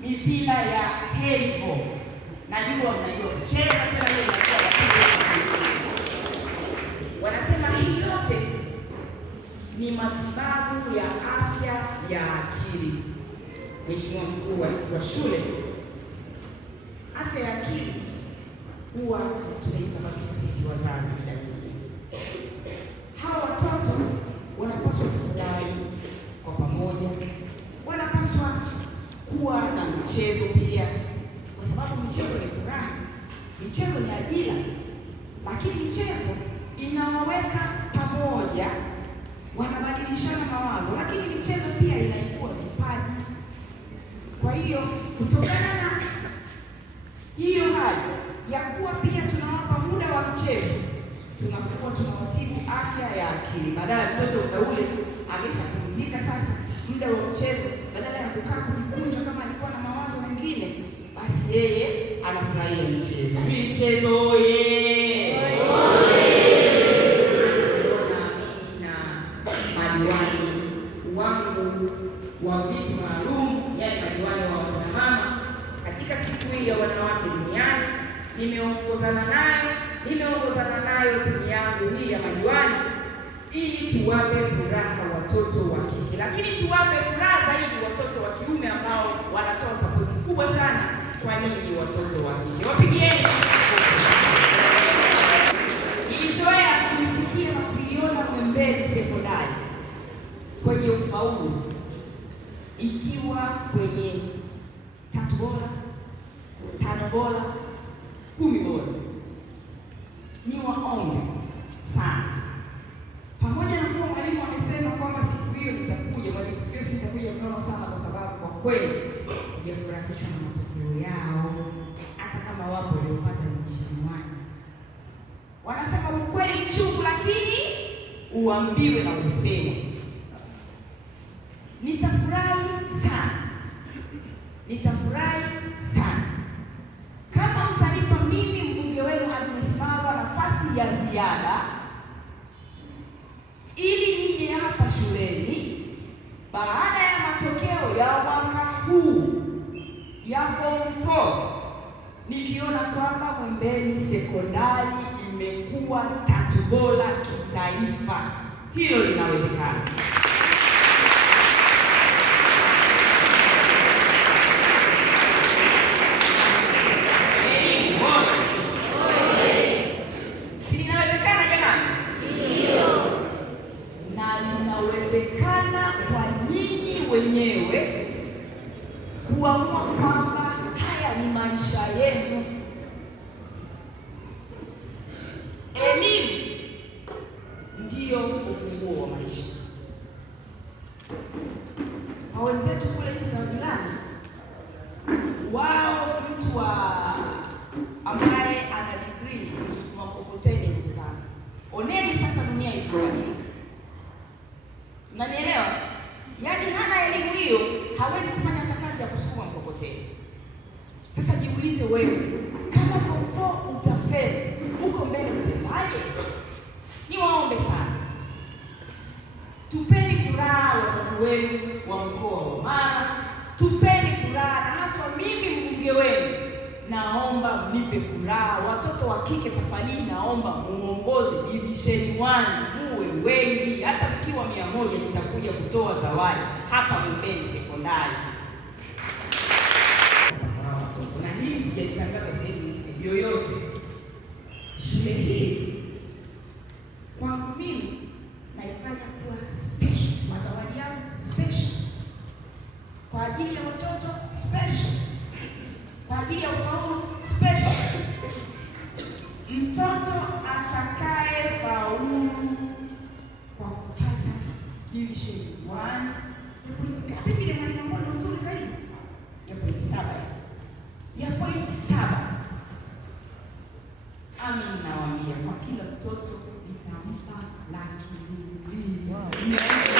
mipira ya handball. Najua mnajua kucheza tena hiyo inakuwa. Wanasema hii yote ni matibabu ya afya ya akili. Mheshimiwa Mkuu wa Shule, afya ya akili huwa tunaisababisha sisi wazazi. Hawa watoto wanapaswa kufurahi kwa pamoja, wanapaswa kuwa na michezo pia, kwa sababu michezo ni furaha, michezo ni ajira, lakini michezo inawaweka pamoja, wanabadilishana mawazo, lakini michezo pia inaibua vipaji. Kwa hiyo kutokana na hiyo hali ya kuwa pia tunawapa muda wa michezo, tunakuwa tunawatibu afya ya akili. Badala ya mtoto ule ameshapumzika sasa, muda wa mchezo, badala ya kukaa kujikunja kama alikuwa na mawazo mengine, basi yeye anafurahia michezo. Michezo oye! Na madiwani wangu wa viti maalum, yaani madiwani wa wakina mama, katika siku hii ya wanawake duniani, nimeongozana nayo timu yangu hii ya madiwani ili tuwape furaha watoto wa kike, lakini tuwape furaha zaidi watoto wa kiume ambao wanatoa sapoti kubwa sana kwa nyinyi watoto wa kike. Wapigieni. Nilizoea kuisikia na kuiona Mwembeni Sekondari kwenye ufaulu ikiwa kwenye 3 bora, 5 bora, 10 bora. Ni waombe sana, pamoja na kuwa mwalimu amesema kwamba siku hiyo nitakuja, mwalimu siku hiyo nitakuja mnono sana, kwa sababu kwa kweli sijafurahishwa na matokeo yao, hata kama wapo waliopata nchini mwani. Wanasema ukweli mchungu, lakini uambiwe na useme. Nitafurahi sana kama mtanipa mimi mbunge wenu Agnes nafasi ya ziada, ili nije hapa shuleni baada ya matokeo ya mwaka huu ya form 4 nikiona kwamba Mwembeni Sekondari imekuwa 3 bora kitaifa. Hilo linawezekana. Inawezekana kwa nyinyi wenyewe kuamua kwamba haya ni maisha yenu. Elimu ndiyo ufunguo wa maisha. Kwa wenzetu kule nchi za Ulaya, wao mtu ambaye ana degree kusukuma mkokoteni, ndugu zangu, oneni sasa dunia ilibadilika. Unanielewa? Yaani hana elimu hiyo, hawezi kufanya hata kazi ya kusukuma mkokoteni. Sasa jiulize wewe, kama form 4 utafeli, uko mbele utaendaje? Niwaombe sana, tupeni furaha wazazi wenu wa mkoa wa Mara, tupeni furaha, na haswa mimi mbunge wenu, naomba mnipe furaha. Watoto wa kike safari, naomba muongoze division 1, muwe wengi, hata mkiwa 100 nitakuja kutoa zawadi hapa Mwembeni Sekondari. Na hii sijaitangaza sehemu yoyote. Shule hii kwangu mimi naifanya kuwa special, mazawadi yangu special, kwa ajili ya watoto special, kwa ajili ya ufaulu special. Mtoto atakaye faulu kwa kupata division 1 ngapi vile mwalimu wangu nzuri zaidi ya point 7 nawaambia kwa kila mtoto nitampa 200,000.